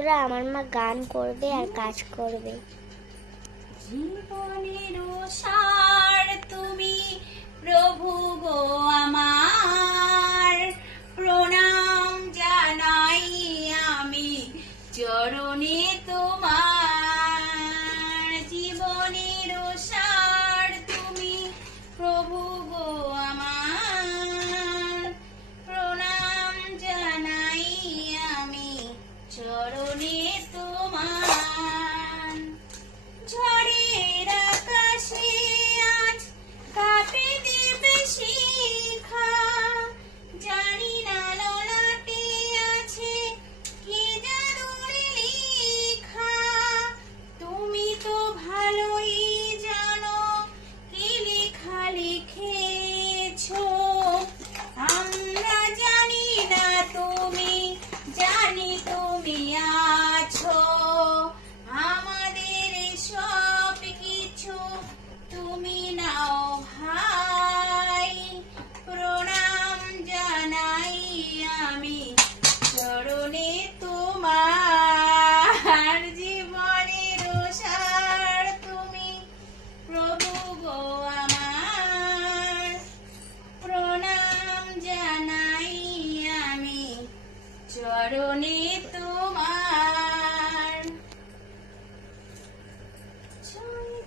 ওরা আমার মা গান করবে আর কাজ করবে। জীবনের তোমার জীবনের সার তুমি, প্রভু গো আমার। প্রণাম জানাই আমি, চরণে তোমার।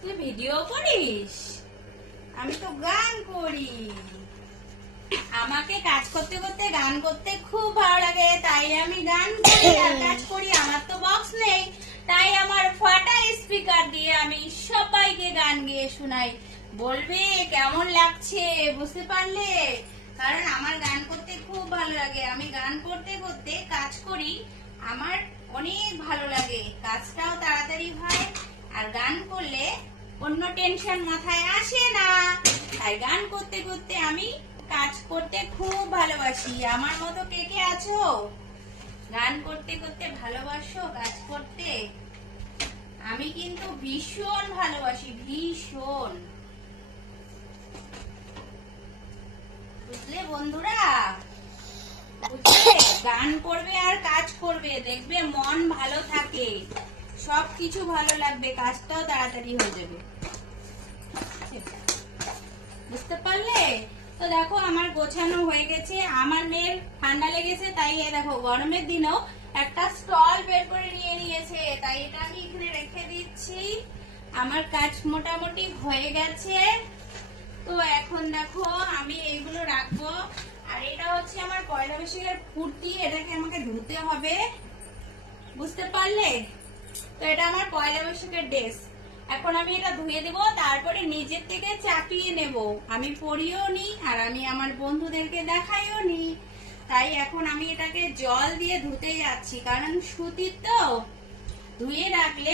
তুই ভিডিও করিস? আমি তো গান করি। আমাকে কাজ করতে করতে, গান করতে খুব ভালো লাগে, তাই আমি গান করি আর কাজ করি, আমার তো বক্স নেই। তাই আমার ফাটা স্পিকার দিয়ে আমি সবাইকে গান গেয়ে শোনাই। বলবে, কেমন লাগছে? বুঝতে পারলে? কারণ আমার গান করতে খুব ভালো লাগে। আমি গান করতে করতে কাজ করি, আমার অনেক ভালো লাগে। কাজটাও তাড়াতাড়ি হয়, আর গান করলে অন্য টেনশন মাথায় আসে না। তাই গান করতে করতে আমি কাজ করতে খুব ভালোবাসি। আমার মতো কে কে আছো? গান করতে করতে ভালোবাসো, কাজ করতে। আমি কিন্তু ভীষণ ভালোবাসি, ভীষণ। বুঝলে বন্ধুরা? গান করবে আর কাজ করবে, দেখবে মন ভালো থাকে। সব কিছু ভালো লাগবে, কাজটাও তাড়াতাড়ি হয়ে যাবে। বুঝতে পারলে? তো দেখো আমার গোছানো হয়ে গেছে, আমার মেয়ের ঠান্ডা লেগেছে, তাই দেখো গরমের দিনেও একটা স্টল বের করে নিয়ে নিয়েছে, তাই এটা আমি এখানে রেখে দিচ্ছি। আমার কাজ মোটামুটি হয়ে গেছে। তো এখন দেখো আমি এইগুলো রাখব, আর এটা হচ্ছে আমার পয়লা বৈশাখের কুর্তি, এটাকে আমাকে ধুতে হবে। বুঝতে পারলে? তো এটা আমার পয়লা বৈশাখের ড্রেস। এখন আমি এটা ধুয়ে দেব, তারপরে নিজের থেকে চাপিয়ে নেব। আমি পড়িও নি, আর আমি আমার বন্ধুদেরকে দেখাইও নি। তাই এখন আমি এটাকে জল দিয়ে ধুতে যাচ্ছি, কারণ সুতির তো। ধুয়ে রাখলে